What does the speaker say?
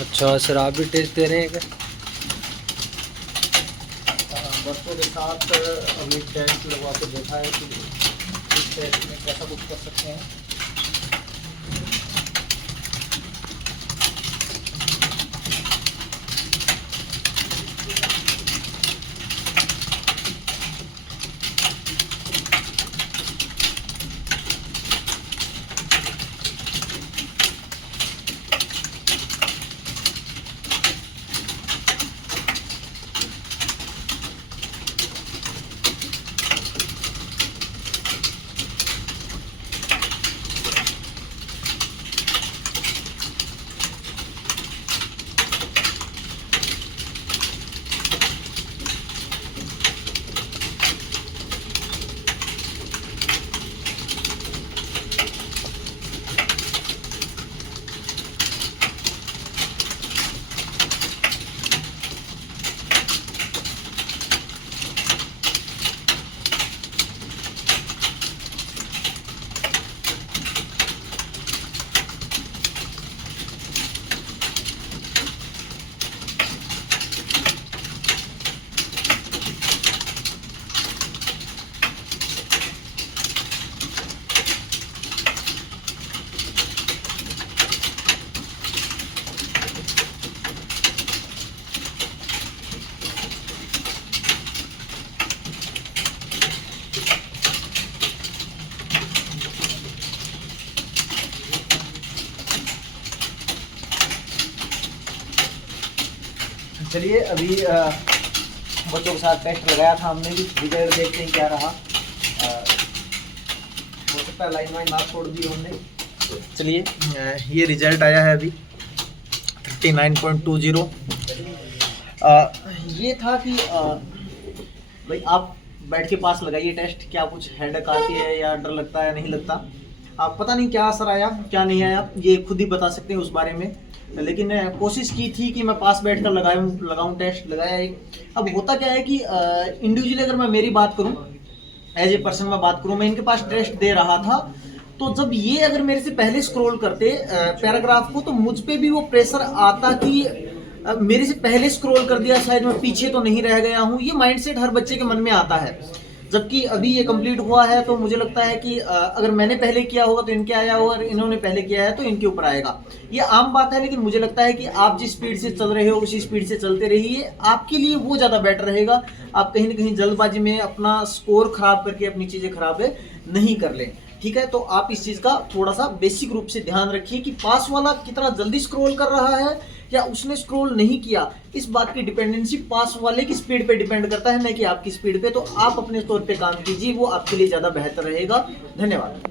अच्छा, सर आप भी टेस्ट दे रहे हैं क्या? बच्चों के साथ अभी टेस्ट लगवा के देखा है कि इस टेस्ट में कैसा कुछ कर सकते हैं। चलिए अभी बच्चों के साथ टेस्ट लगाया था हमने भी, रिजल्ट देखते हैं क्या रहा। हो सकता है लाइन वाइन ना छोड़ दी हमने। चलिए ये रिजल्ट आया है अभी 39.20। ये था कि भाई आप बैठ के पास लगाइए टेस्ट, क्या कुछ हेडेक आती है या डर लगता है, नहीं लगता। आप पता नहीं क्या असर आया क्या नहीं आया, ये खुद ही बता सकते हैं उस बारे में। लेकिन कोशिश की थी कि मैं पास बैठ कर लगाऊं टेस्ट, लगाया एक। अब होता क्या है कि इंडिविजुअली अगर मैं मेरी बात करूं, एज ए पर्सन मैं बात करूं, मैं इनके पास टेस्ट दे रहा था, तो जब ये अगर मेरे से पहले स्क्रॉल करते पैराग्राफ को, तो मुझ पे भी वो प्रेशर आता कि मेरे से पहले स्क्रॉल कर दिया, शायद मैं पीछे तो नहीं रह गया हूं। ये माइंडसेट हर बच्चे के मन में आता है। जबकि अभी ये कंप्लीट हुआ है तो मुझे लगता है कि अगर मैंने पहले किया होगा तो इनके आया होगा, और इन्होंने पहले किया है तो इनके ऊपर आएगा। ये आम बात है, लेकिन मुझे लगता है कि आप जिस स्पीड से चल रहे हो उसी स्पीड से चलते रहिए, आपके लिए वो ज़्यादा बेटर रहेगा। आप कहीं ना कहीं जल्दबाजी में अपना स्कोर खराब करके अपनी चीज़ें खराब नहीं कर लें। ठीक है, तो आप इस चीज़ का थोड़ा सा बेसिक रूप से ध्यान रखिए कि पास वाला कितना जल्दी स्क्रॉल कर रहा है या उसने स्क्रॉल नहीं किया। इस बात की डिपेंडेंसी पास वाले की स्पीड पे डिपेंड करता है, न कि आपकी स्पीड पे। तो आप अपने तौर पे काम कीजिए, वो आपके लिए ज़्यादा बेहतर रहेगा। धन्यवाद।